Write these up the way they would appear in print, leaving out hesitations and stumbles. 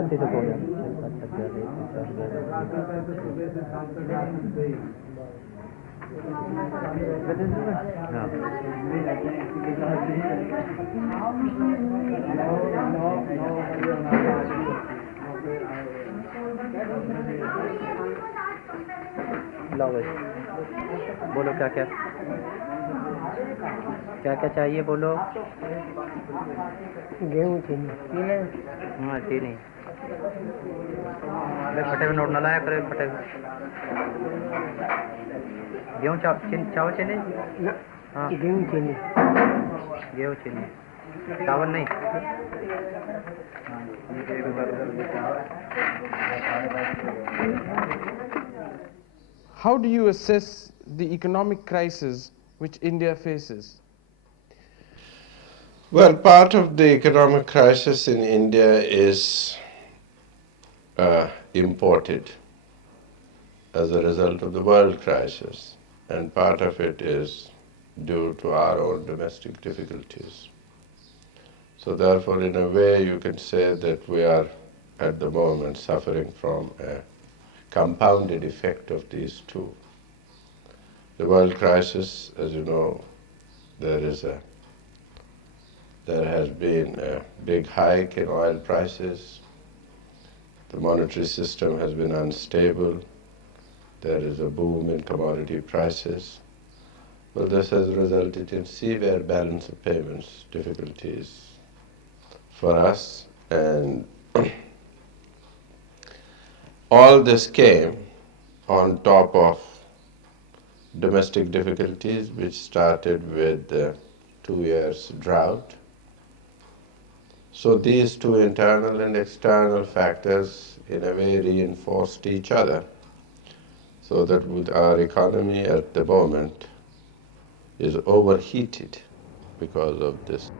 31 हो गया। लाओ भाई, बोलो क्या क्या क्या क्या चाहिए बोलो। गेहूँ चीनी। हाँ चीनी फटे में नोट न लाया करे फटे गेहूँ चावल चीनी। हाँ गेहूँ चीनी। गेहूँ चीनी चावल नहीं। How do you assess the economic crisis which India faces? Well, part of the economic crisis in India is imported as a result of the world crisis, and part of it is due to our own domestic difficulties. So therefore, in a way, you can say that we are at the moment suffering from a compounded effect of these two. The world crisis, as you know, there has been a big hike in oil prices. The monetary system has been unstable. There is a boom in commodity prices. Well, this has resulted in severe balance of payments difficulties for us, and all this came on top of domestic difficulties which started with 2 years drought. So these two internal and external factors in a way reinforced each other, so that with our economy at the moment is overheated because of this.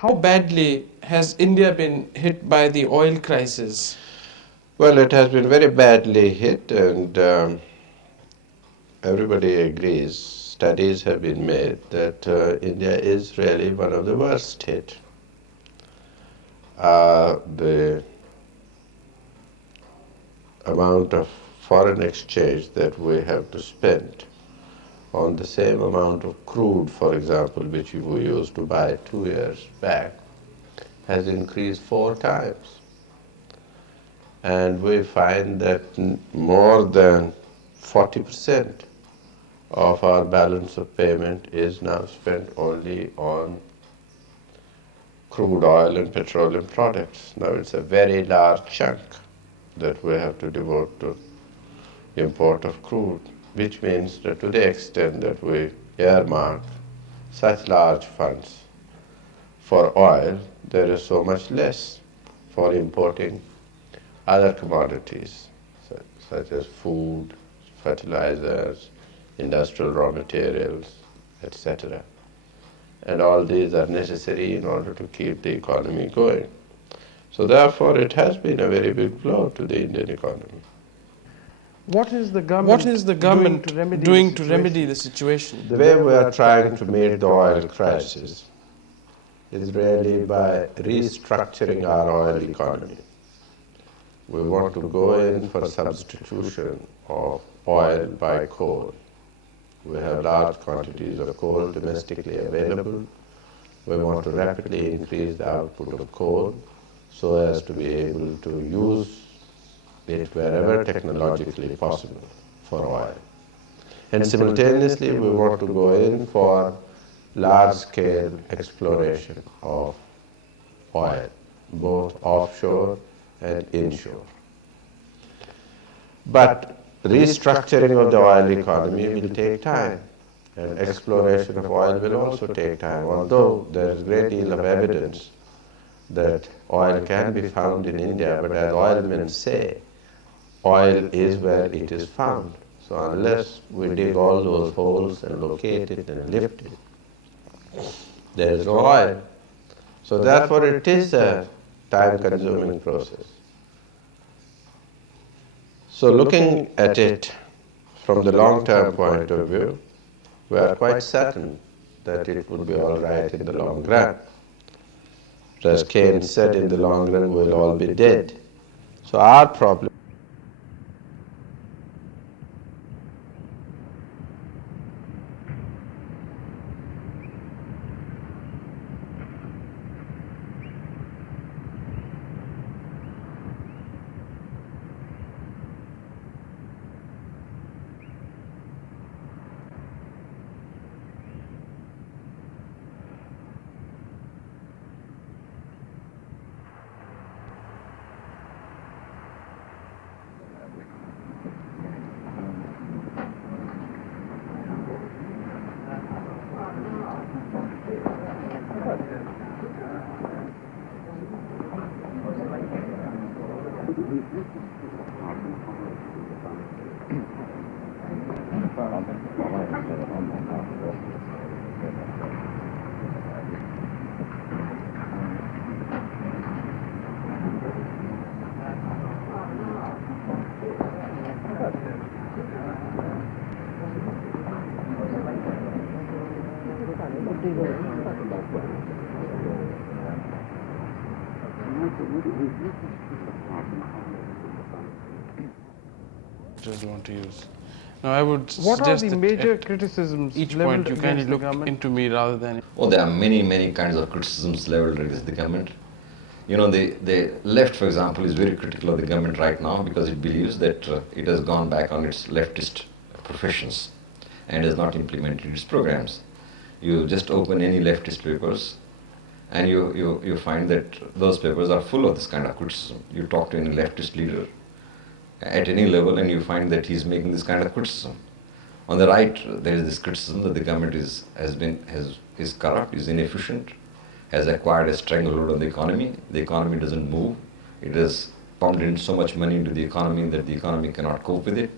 How badly has India been hit by the oil crisis? Well, it has been very badly hit, and everybody agrees, studies have been made that India is really one of the worst hit. The amount of foreign exchange that we have to spend on the same amount of crude, for example, which we used to buy 2 years back, has increased 4 times. And we find that more than 40% of our balance of payment is now spent only on crude oil and petroleum products. Now it's a very large chunk that we have to devote to import of crude, which means that to the extent that we earmark such large funds for oil, there is so much less for importing other commodities, such as food, fertilizers, industrial raw materials, etc. And all these are necessary in order to keep the economy going. So therefore, it has been a very big blow to the Indian economy. What is the government doing to remedy the situation? The way we are trying to meet the oil crisis is really by restructuring our oil economy. We want to go in for substitution of oil by coal. We have large quantities of coal domestically available. We want to rapidly increase the output of coal so as to be able to use it wherever technologically possible for oil. And simultaneously, we want to go in for large-scale exploration of oil, both offshore and inshore. But restructuring of the oil economy will take time, and exploration of oil will also take time, although there is a great deal of evidence that oil can be found in India, but as oilmen say, oil is where it is found. So unless we dig all those holes and locate it and lift it, there is no oil. So therefore it is a time-consuming process. So looking at it from the long-term point of view, we are quite certain that it will be all right in the long run. As Keynes said, in the long run we'll all be dead. So our problem Just want to use. Now, I would What are suggest the that major at criticisms each leveled point you kindly against the look government? into me rather than. Oh, there are many kinds of criticisms leveled against the government. You know, the left, for example, is very critical of the government right now because it believes that it has gone back on its leftist professions and has not implemented its programs. You just open any leftist papers and you find that those papers are full of this kind of criticism. You talk to any leftist leader at any level and you find that he's making this kind of criticism. On the right, there is this criticism that the government is corrupt, is inefficient, has acquired a stranglehold on the economy. The economy doesn't move. It has pumped in so much money into the economy that the economy cannot cope with it.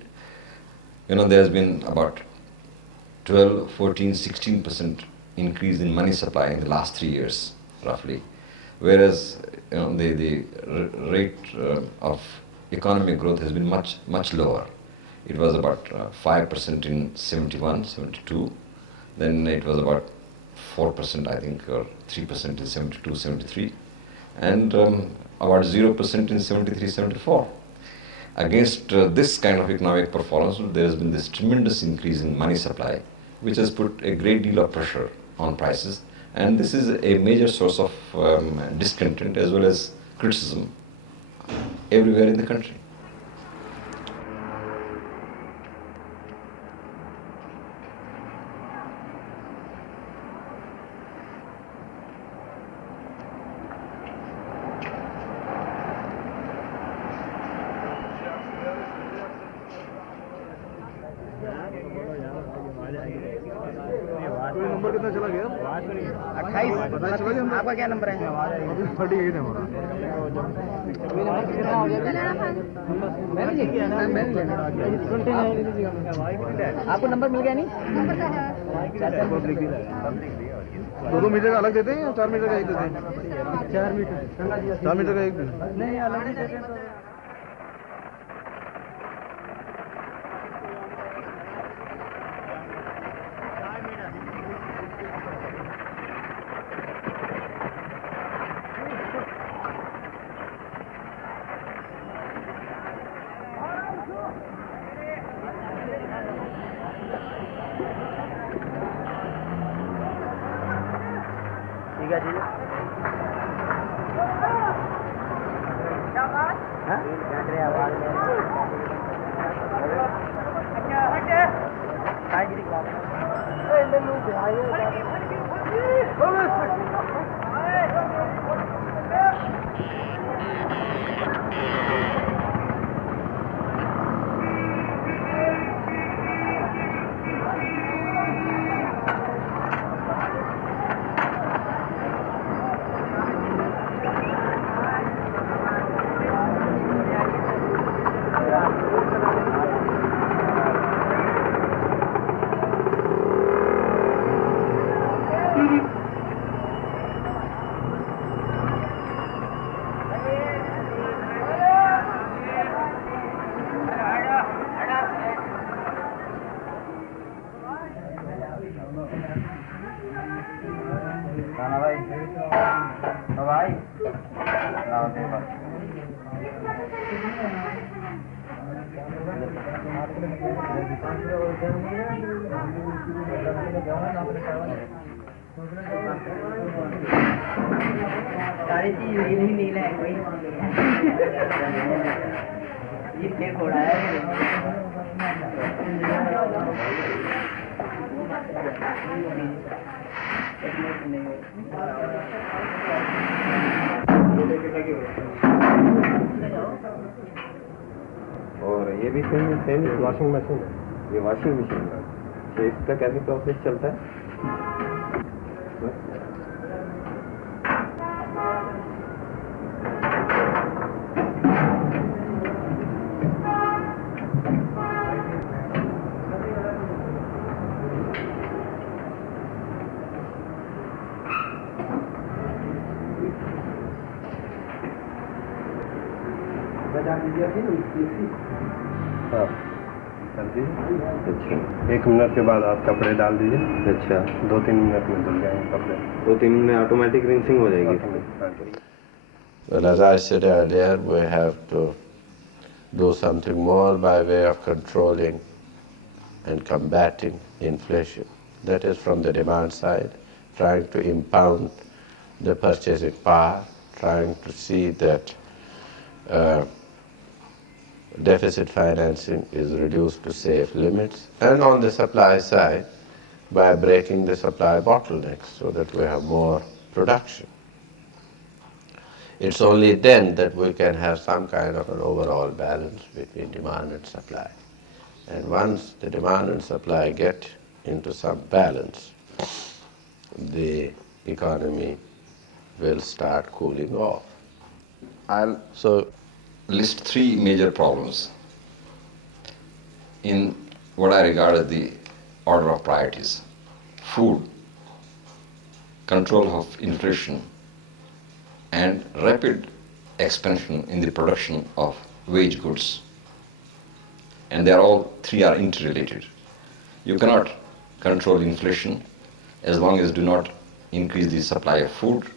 You know, there's been about 12, 14, 16% increase in money supply in the last 3 years, roughly. Whereas, you know, the rate of economic growth has been much lower. It was about 5% in 71, 72. Then it was about 4%, I think, or 3% in 72, 73. And about 0% in 73, 74. Against this kind of economic performance, there has been this tremendous increase in money supply, which has put a great deal of pressure on prices. And this is a major source of discontent as well as criticism everywhere in the country. आपका क्या number है? आपको number मिल गया नहीं? 2-2 metre का अलग देते हैं या 4 मीटर का एक देते हैं? 4 मीटर, 4 मीटर का एक नहीं अलग ही देते हैं तो। ठीक है जी। हाँ? आवाज भाई सारी चीज नहीं मिला है कोई ये फेक हो रहा है और ये भी सेम वॉशिंग मशीन है, ये वॉशिंग मशीन है, तो इसका कैसे प्रोसेस चलता है? हाँ कर दीजिए। अच्छा 1 मिनट के बाद आप कपड़े डाल दीजिए। अच्छा 2-3 मिनट में धुल जाएंगे कपड़े। 2-3 मिनट में ऑटोमेटिक रिंसिंग हो जाएगी। Well, as I said earlier, we have to do something more by way of controlling and combating inflation. That is from the demand side, trying to impound the purchasing power, trying to see that deficit financing is reduced to safe limits, and on the supply side by breaking the supply bottlenecks so that we have more production. It's only then that we can have some kind of an overall balance between demand and supply. And once the demand and supply get into some balance, the economy will start cooling off. I'll list 3 major problems in what I regard as the order of priorities: food, control of inflation, and rapid expansion in the production of wage goods. And all 3 are interrelated. You cannot control inflation as long as you do not increase the supply of food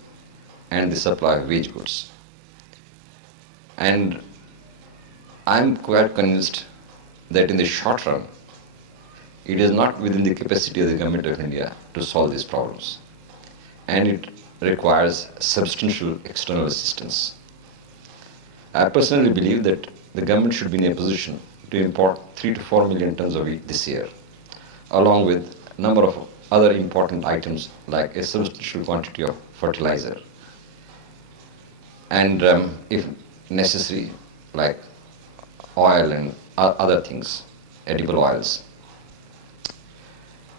and the supply of wage goods. And I'm quite convinced that in the short run, it is not within the capacity of the government of India to solve these problems. And it requires substantial external assistance. I personally believe that the government should be in a position to import 3 to 4 million tons of wheat this year, along with a number of other important items like a substantial quantity of fertilizer, and if necessary, like oil and other things, edible oils.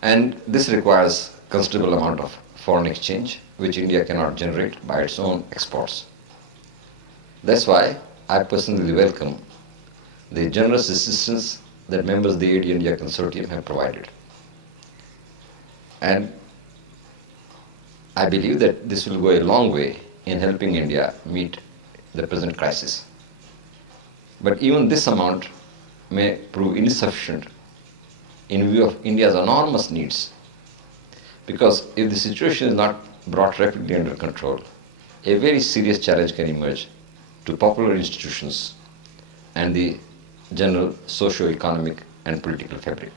And this requires considerable amount of foreign exchange, which India cannot generate by its own exports. That's why I personally welcome the generous assistance that members of the Aid India Consortium have provided. And I believe that this will go a long way in helping India meet the present crisis. But even this amount may prove insufficient in view of India's enormous needs. Because if the situation is not brought rapidly under control, a very serious challenge can emerge to popular institutions and the general socio-economic and political fabric.